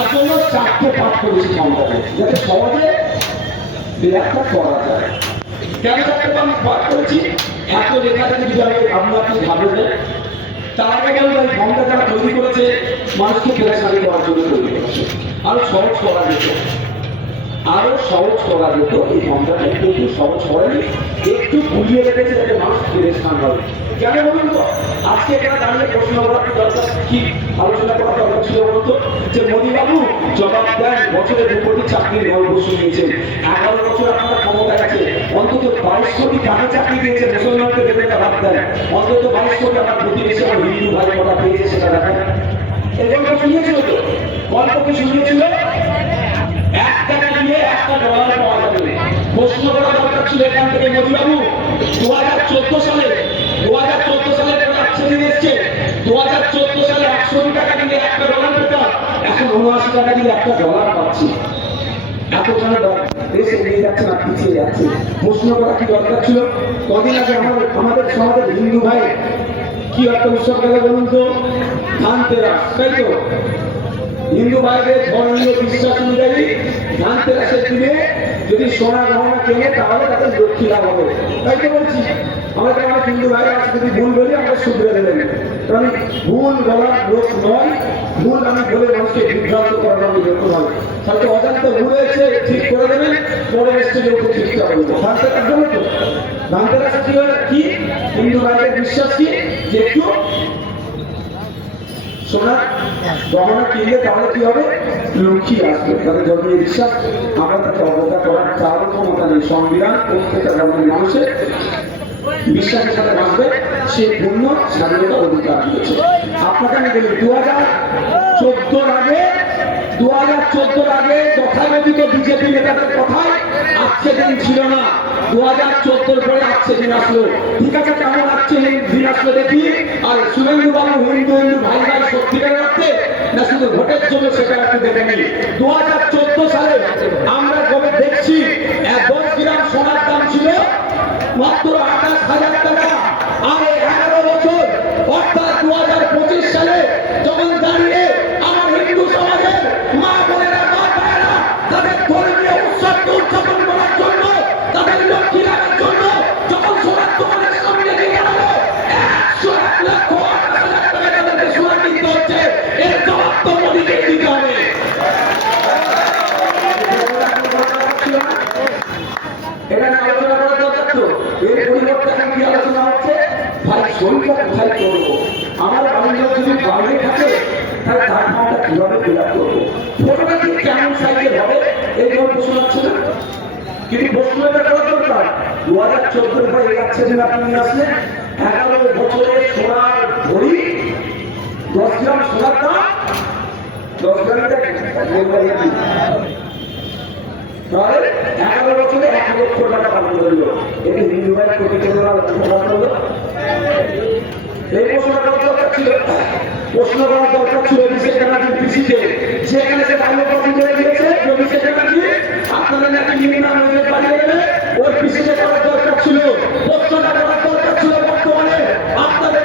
তার চারটে পাঠ করেছি যাতে সহজে করা যায়। কেন চারটে পাঠ পাঠ করেছি? এত লেখা যদি যাবে আমরা কি ভাববে তার আগে গেল এই ফর্মটা যারা তৈরি করেছে, মানুষকে পেরেশানি করার জন্য তৈরি করেছে? আরও সহজ করা যেত। আরও সহজ করা যেত এই ফর্মটা একটু সহজ করেনি একটু ঘুরিয়ে রেখেছে যাতে মানুষ পেরেশান হবে কেন বলুন তো? আজকে এখানে দাঁড়িয়ে প্রশ্ন করার দরকার? কি আলোচনা করার দরকার ছিল বলতো যে মোদীবাবু জবাব দেন, বছরে দু কোটি চাকরির গল্প শুনিয়েছেন এগারো বছর আপনার ক্ষমতায় আছে। অন্তত বাইশ কোটি কাকে চাকরি দিয়েছে মুসলমানকে দেবে না ভাব দেন। অন্তত বাইশ কোটি আমার প্রতিবেশী আমার হিন্দু ভাই কটা পেয়েছে সেটা দেখেন। এই গল্প শুনিয়েছিল তো? গল্প কি শুনিয়েছিল? এখান থেকে মোদীবাবু দু হাজার চোদ্দ সালে দু হাজার চোদ্দ সালে একটা দিন এসছে। দু হাজার চোদ্দ সালে একশো টাকা দিয়ে একটা ডলার পেতাম এখন উনআশি টাকা দিয়ে একটা ডলার পাচ্ছি। কি একটা উৎসব গেল বলুন তো? ধান তেরাস তাই তো? হিন্দু ভাইদের ধর্মীয় বিশ্বাস অনুযায়ী ধান তেরাসের দিনে যদি সোনা গহনা কেনে, তাহলে তাদের লাভ হবে। তাই বলছি আমরা তো অনেক হিন্দু ভাই আছে, যদি ভুল বলি আমরা শুধরে দেবেন কারণ ভুল বলার লোক নয়, ভুল আমি বলে মানুষকে বিভ্রান্ত আমি যোগ্য নয় তাহলে অজান্তে ভুল হয়েছে, ঠিক করে দেবেন, পরে স্টেজে উঠে ঠিকঠাক বলব। ধান তেরাস তো? কি হয় কি? হিন্দু ভাইদের বিশ্বাস কি? যে একটু সোনা, গহনা কিনলে তাহলে কি হবে? লক্ষ্মী আসবে। তাদের ধর্মীয় বিশ্বাস, আমরা তাকে অবজ্ঞা করার কারও ক্ষমতা নেই। সংবিধান, প্রত্যেকটা ধর্মের মানুষের বিশ্বাসের সাথে বাঁচবে। সে পূর্ণ স্বাধীনতা অধিকার দিয়েছে। আপনাকে আমি বলি দু হাজার চোদ্দোর আগে দু হাজার চোদ্দোর আগে যথাযথিত বিজেপি নেতাদের কথায় আজকে দিন ছিল না। দু হাজার চোদ্দোর পরে আজকে দিন আসলো। ঠিক আছে, কেমন আজকে দিন আসলো দেখি। আর শুভেন্দু বাবু হিন্দু হিন্দু ভাই ভাই সত্যিকার রাখতে না শুধু ভোটের জন্য সেটা একটু দেখে নেই দু সালে আমরা কবে শরীরটা আমার লোক যদি থাকে, তাহলে তার ফর্মটা ফিল আপ করব? ঠিক কেমন সাইজের হবে? এই গল্প শোনাচ্ছে না? কিন্তু করা দরকার। দু হাজার চোদ্দোর পরে যাচ্ছে দিন আপনি আসলে এগারো সোনার ঘড়ি, দশ গ্রাম সোনার দাম, দশ তাহলে এগারো বছরে এক লক্ষ টাকা পালন করল এটি টাকা করল এই প্রশ্নটা দরকার ছিল? প্রশ্ন সেখানে সে বাল্য প্রশ্ন করে দিয়েছে অভিষেক ব্যানার্জি আপনারা নাকি নির্মাণ হয়ে পালিয়ে গেলে ওর পিসিতে করার দরকার ছিল। প্রশ্নটা করার দরকার ছিল আপনাদের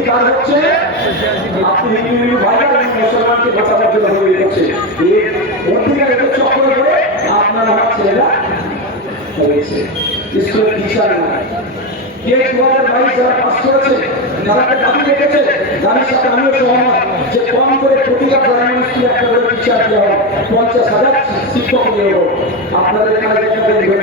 পড়াবো তাহলে ক্ষতি কার হচ্ছে? আপনি হিন্দু ভাইরা মুসলমানকে বাঁচানোর জন্য হয়ে গেছে ওর থেকে একটা চক্র করে আপনার আমার ছেলেরা হয়েছে স্কুলের টিচার নয় কে দু হাজার বাইশ যারা পাস করেছে তারা একটা দাবি রেখেছে তাদের সাথে আমিও সহমত যে কম করে প্রতিটা প্রাইমারি স্কুলে একটা করে টিচার দেওয়া হোক। পঞ্চাশ হাজার শিক্ষক নিয়ে হোক। আপনাদের দেখা দেখবেন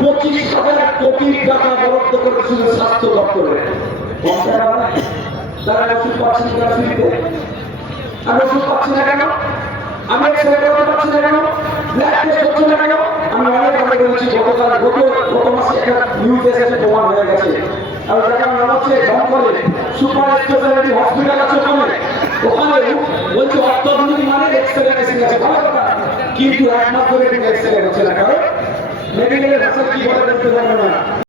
পঁচিশ হাজার কোটি টাকা বরাদ্দ করেছিল স্বাস্থ্য দপ্তরে? তারা ওষুধ পাচ্ছেন কিনা ফ্রিতে আমি ওষুধ পাচ্ছি না কেন? আমি অনেক আগে হসপিটাল আছে ওখানে। ওখানে বলছে অত্যাধুনিক মানে এক্সরে মেশিন আছে ভালো কিন্তু এক না। কারণ মেডিকেলের ভাষা কি বলে বলতে পারবে না